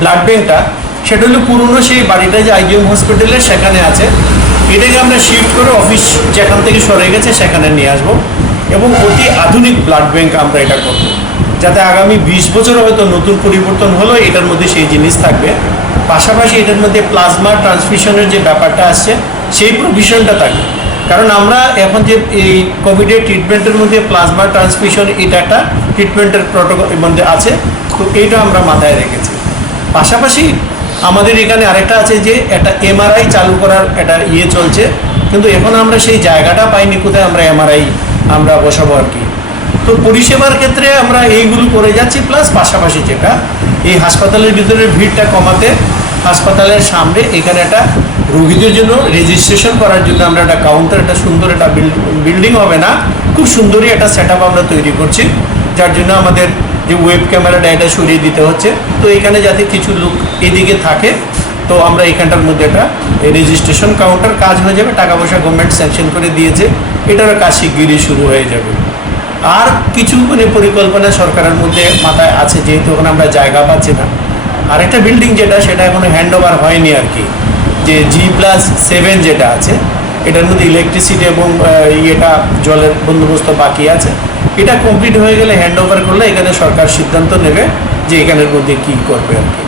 Blood ব্যাঙ্কটা, সেটা হলো পুরনো সেই বাড়িটা যে আইজিএম হসপিটালের সেখানে আছে, এটাকে আমরা শিফট করে অফিস যেখান থেকে সরে গেছে সেখানে নিয়ে আসবো এবং অতি আধুনিক ব্লাড ব্যাঙ্ক আমরা এটা করব, যাতে আগামী 20 বছর হয়তো নতুন পরিবর্তন হলো এটার মধ্যে সেই জিনিস থাকবে। পাশাপাশি এটার মধ্যে প্লাজমা ট্রান্সফিউশনের যে ব্যাপারটা আসছে সেই প্রভিশনটা থাকবে, কারণ আমরা এখন যে এই কোভিডের ট্রিটমেন্টের মধ্যে প্লাজমা ট্রান্সফিউশন এটা একটা ট্রিটমেন্টের প্রোটোকলের মধ্যে আছে, তো এইটা আমরা মাথায় রেখেছি। পাশাপাশি আমাদের এখানে আরেকটা আছে যে একটা এমআরআই চালু করার একটা চলছে, কিন্তু এখন আমরা সেই জায়গাটা পাইনি কোথায় আমরা এমআরআই আমরা বসাবো আর কি। তো পরিষেবার ক্ষেত্রে আমরা এইগুলো করে যাচ্ছি, প্লাস পাশাপাশি যেটা এই হাসপাতালের ভিতরে ভিড়টা কমাতে হাসপাতালের সামনে এখানে একটা রোগীদের জন্য রেজিস্ট্রেশন করার জন্য আমরা একটা কাউন্টার, একটা সুন্দর একটা বিল্ডিং হবে না, খুব সুন্দরই একটা সেট আমরা তৈরি করছি, যার জন্য আমাদের যে ওয়েব ক্যামেরাটা এটা সরিয়ে দিতে হচ্ছে। তো এখানে যাতে কিছু লোক এদিকে থাকে, তো আমরা এখানটার মধ্যে একটা রেজিস্ট্রেশন কাউন্টার কাজ হয়ে যাবে, টাকা পয়সা গভর্নমেন্ট স্যাংশন করে দিয়েছে, এটারও কাজ শিগগিরই শুরু হয়ে যাবে। আর কিছু পরিকল্পনা সরকারের মধ্যে মাথায় আছে, যেহেতু এখন আমরা জায়গা পাচ্ছি না। আরেকটা বিল্ডিং যেটা সেটা এখনো হ্যান্ড ওভার হয়নি আর কি, যে G+7 যেটা আছে এটার মধ্যে ইলেকট্রিসিটি এবং এটা জলের বন্দোবস্ত বাকি আছে, এটা কমপ্লিট হয়ে গেলে হ্যান্ড ওভার করলে এখানে সরকার সিদ্ধান্ত নেবে যে এখানের মধ্যে কী করবে আর কি।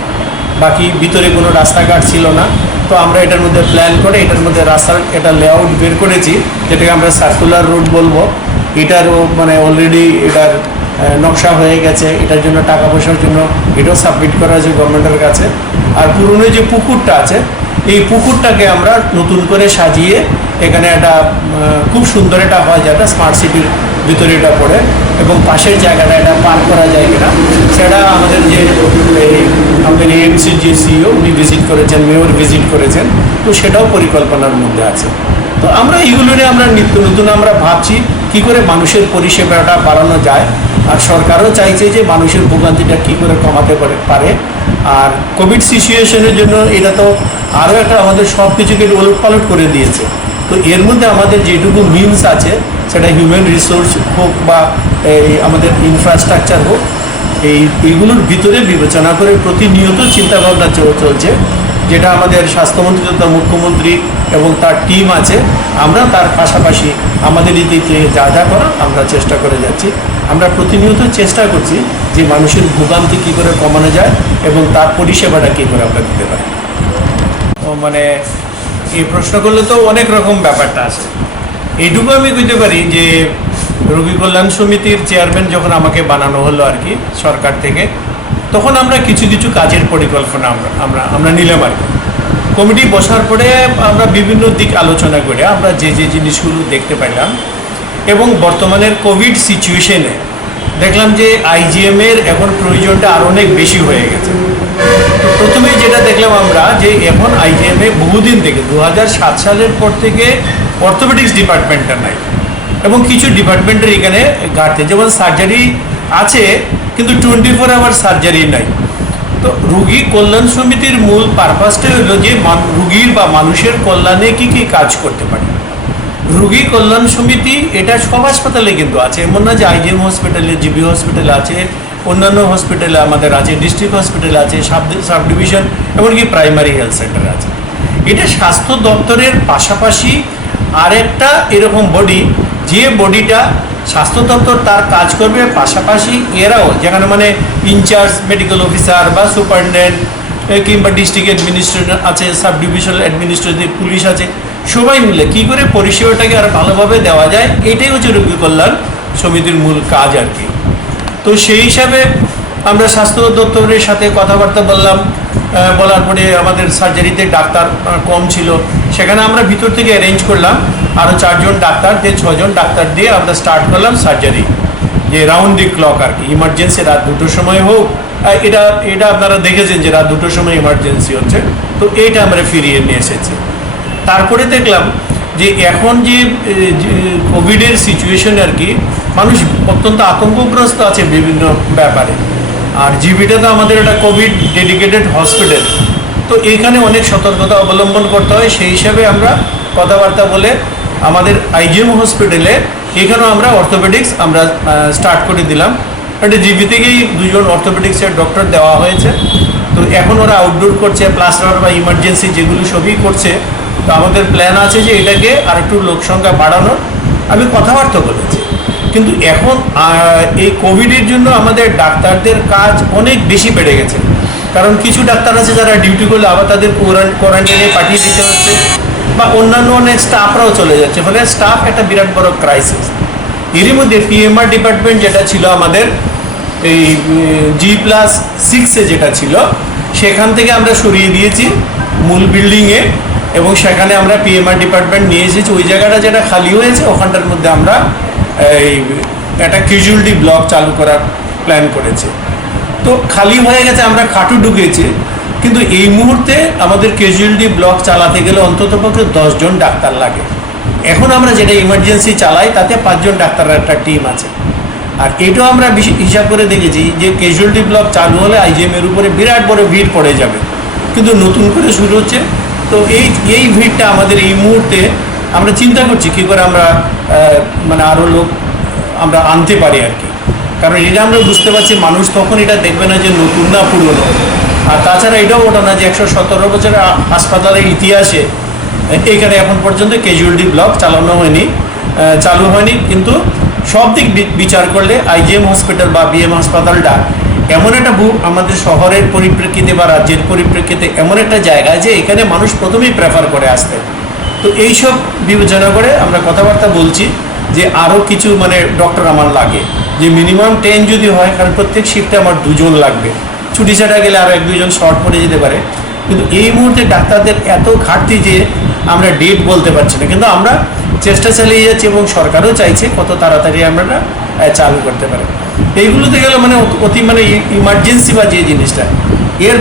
বাকি ভিতরে কোনো রাস্তাঘাট ছিল না, তো আমরা এটার মধ্যে প্ল্যান করে এটার মধ্যে রাস্তার এটা লেআউট বের করেছি, যেটাকে আমরা সার্কুলার রোড বলবো। এটারও অলরেডি এটার নকশা হয়ে গেছে, এটার জন্য টাকা পয়সার জন্য এটাও সাবমিট করা হয়েছে গভর্নমেন্টের কাছে। আর পুরনো যে পুকুরটা আছে এই পুকুরটাকে আমরা নতুন করে সাজিয়ে এখানে একটা খুব সুন্দর এটা হয়, যেটা স্মার্ট সিটির ভিতরে এটা পড়ে, এবং পাশের জায়গাটা এটা পার্ক করা যায় কিনা সেটা আমাদের যে আমাদের এএমসির যে সিইও উনি ভিজিট করেছেন, মেয়র ভিজিট করেছেন, তো সেটাও পরিকল্পনার মধ্যে আছে। তো আমরা এইগুলো নিয়ে আমরা নিত্য নতুন আমরা ভাবছি কী করে মানুষের পরিষেবাটা বাড়ানো যায়, আর সরকারও চাইছে যে মানুষের ভোগান্তিটা কী করে কমাতে পারে। আর কোভিড সিচুয়েশনের জন্য এটা তো আরও একটা আমাদের সব কিছুকে ওলটপালট করে দিয়েছে। তো এর মধ্যে আমাদের যেটুকু মিনস আছে, সেটা হিউম্যান রিসোর্স হোক বা আমাদের ইনফ্রাস্ট্রাকচার হোক, এইগুলোর ভিতরে বিবেচনা করে প্রতিনিয়ত চিন্তাভাবনা চলছে, যেটা আমাদের স্বাস্থ্যমন্ত্রী তথা মুখ্যমন্ত্রী এবং তার টিম আছে। আমরা তার পাশাপাশি আমাদের দিকে যা যা করা আমরা চেষ্টা করে যাচ্ছি। আমরা প্রতিনিয়ত চেষ্টা করছি যে মানুষের ভোগান্তি কী করে কমানো যায় এবং তার পরিষেবাটা কী করে আমরা দিতে পারি। মানে এই প্রশ্ন করলে তো অনেক রকম ব্যাপারটা আছে। এইটুকু আমি কইতে পারি যে রোগী কল্যাণ সমিতির চেয়ারম্যান যখন আমাকে বানানো হলো আর কি সরকার থেকে, তখন আমরা কিছু কিছু কাজের পরিকল্পনা আমরা নিলাম আর কি। কমিটি বসার পরে আমরা বিভিন্ন দিক আলোচনা করে আমরা যে যে জিনিসগুলো দেখতে পাইলাম, এবং বর্তমানের কোভিড সিচুয়েশনে দেখলাম যে আইজিএমের এখন প্রয়োজনটা আরও অনেক বেশি হয়ে গেছে। তো প্রথমেই যেটা দেখলাম আমরা যে এখন আইজিএমে বহুদিন থেকে 2007 সালের পর থেকে অর্থোপেডিক্স ডিপার্টমেন্টটা নাই, এবং কিছু ডিপার্টমেন্টের এখানে ঘাটতি, যেমন সার্জারি আছে কিন্তু 24 আওয়ার সার্জারি নাই। তো রুগী কল্যাণ সমিতির মূল পারপাসটাই হলো যে রুগীর বা মানুষের কল্যাণে কী কী কাজ করতে পারে। রুগী কল্যাণ সমিতি এটা সব হাসপাতালে কিন্তু আছে, এমন না যে আইজিএম হসপিটালে, জিবি হসপিটালে আছে, অন্যান্য হসপিটালে আমাদের আছে, ডিস্ট্রিক্ট হসপিটালে আছে, সাব ডিভিশন, এমনকি প্রাইমারি হেলথ সেন্টারে আছে। এটা স্বাস্থ্য দপ্তরের পাশাপাশি আরেকটা এরকম বডি, যে বডিটা স্বাস্থ্য দপ্তর তার কাজ করবে, পাশাপাশি এরাও যেখানে মানে ইনচার্জ মেডিকেল অফিসার বা সুপারিনটেন্ডেন্ট কিংবা ডিস্ট্রিক্ট অ্যাডমিনিস্ট্রেটর আছে, সাব ডিভিশনাল অ্যাডমিনিস্ট্রেটিভ পুলিশ আছে, সবাই মিলে কী করে পরিষেবাটাকে আর ভালোভাবে দেওয়া যায়, এটাই হচ্ছে রোগী কল্যাণ সমিতির মূল কাজ আর কি। তো সেই হিসাবে আমরা স্বাস্থ্য দপ্তরের সাথে কথাবার্তা বলার পরে আমাদের সার্জারিতে ডাক্তার কম ছিল, সেখানে আমরা ভিতর থেকে অ্যারেঞ্জ করলাম আরও 4 জন ডাক্তার দিয়ে 6 জন ডাক্তার দিয়ে আমরা স্টার্ট করলাম সার্জারি, যে রাউন্ড দি ক্লক আর কি। ইমার্জেন্সি রাত 2টোর সময় হোক, এটা আপনারা দেখেছেন যে রাত 2টোর সময় ইমার্জেন্সি হচ্ছে, তো এইটা আমরা ফিরিয়ে নিয়ে এসেছি। তারপরে দেখলাম যে এখন যে কোভিডের সিচুয়েশন আর কি, মানুষ অত্যন্ত আতঙ্কগ্রস্ত আছে বিভিন্ন ব্যাপারে। আর জিবিটা তো আমাদের একটা কোভিড ডেডিকেটেড হসপিটাল, তো এইখানে অনেক সতর্কতা অবলম্বন করতে হয়। সেই হিসাবে আমরা কথাবার্তা বলে আমাদের আইজিএম হসপিটালে এখানেও আমরা অর্থোপেডিক্স আমরা স্টার্ট করে দিলাম। এটা জিবি থেকেই 2 জন অর্থোপেডিক্সের ডক্টর দেওয়া হয়েছে, তো এখন ওরা আউটডোর করছে, প্লাস্টার বা ইমার্জেন্সি যেগুলো সবই করছে। তো আমাদের প্ল্যান আছে যে এটাকে আর একটু লোক সংখ্যা বাড়ানোর, আমি কথাবার্তা বলেছি। কিন্তু এখন এই কোভিডের জন্য আমাদের ডাক্তারদের কাজ অনেক বেশি বেড়ে গেছে, কারণ কিছু ডাক্তার আছে যারা ডিউটি করলে আবার তাদের কোয়ারেন্টাইনে পাঠিয়ে দিতে হচ্ছে, বা অন্যান্য অনেক স্টাফরাও চলে যাচ্ছে, ফলে স্টাফ একটা বিরাট বড় ক্রাইসিস। এরই মধ্যে পিএমআর ডিপার্টমেন্ট যেটা ছিল আমাদের এই G+6 যেটা ছিল, সেখান থেকে আমরা সরিয়ে দিয়েছি মূল বিল্ডিংয়ে, এবং সেখানে আমরা পিএমআর ডিপার্টমেন্ট নিয়ে এসেছি। ওই জায়গাটা যেটা খালি হয়েছে ওখানটার মধ্যে আমরা এই একটা ক্যাজুয়ালিটি ব্লক চালু করার প্ল্যান করেছি। তো খালি হয়ে গেছে, আমরা খাটু ঢুকেছি, কিন্তু এই মুহূর্তে আমাদের ক্যাজুয়ালিটি ব্লক চালাতে গেলে অন্ততপক্ষে 10 জন ডাক্তার লাগে। এখন আমরা যেটা ইমার্জেন্সি চালাই তাতে 5 জন ডাক্তারের একটা টিম আছে। আর এটাও আমরা হিসাব করে দেখেছি যে ক্যাজুয়ালিটি ব্লক চালু হলে আইজিএমের উপরে বিরাট বড় ভিড় পড়ে যাবে, কিন্তু নতুন করে শুরু হচ্ছে। তো এই ভিড়টা আমাদের এই মুহূর্তে আমরা চিন্তা করছি কী করে আমরা মানে আরও লোক আমরা আনতে পারি আর কি। কারণ এটা আমরা বুঝতে পারছি মানুষ তখন এটা দেখবে না যে নতুন না পুরনো। আর তাছাড়া এটাও ওটা না যে 117 বছরের হাসপাতালের ইতিহাসে এখানে এখন পর্যন্ত ক্যাজুয়ালিটি ব্লক চালু হয়নি। কিন্তু সব দিক বিচার করলে আইজিএম হসপিটাল বা বিএম হাসপাতালটা এমন একটা আমাদের শহরের পরিপ্রেক্ষিতে বা রাজ্যের পরিপ্রেক্ষিতে এমন একটা জায়গা যে এখানে মানুষ প্রথমেই প্রেফার করে আসতে। তো এইসব বিবেচনা করে আমরা কথাবার্তা বলছি যে আরও কিছু মানে ডক্টর আমার লাগে, যে মিনিমাম 10 যদি হয়, কারণ প্রত্যেক শিফটে আমার 2 জন লাগবে। ছুটি ছাড়া গেলে আরও 1-2 জন শর্ট পড়ে যেতে পারে। কিন্তু এই মুহূর্তে ডাক্তারদের এত ঘাটতি যে আমরা ডেট বলতে পারছি না, কিন্তু আমরা চেষ্টা চালিয়ে যাচ্ছি এবং সরকারও চাইছে কত তাড়াতাড়ি আমরা চালু করতে পারি। এইগুলোতে গেলে মানে অতি মানে ইমার্জেন্সি বা যে জিনিসটা এর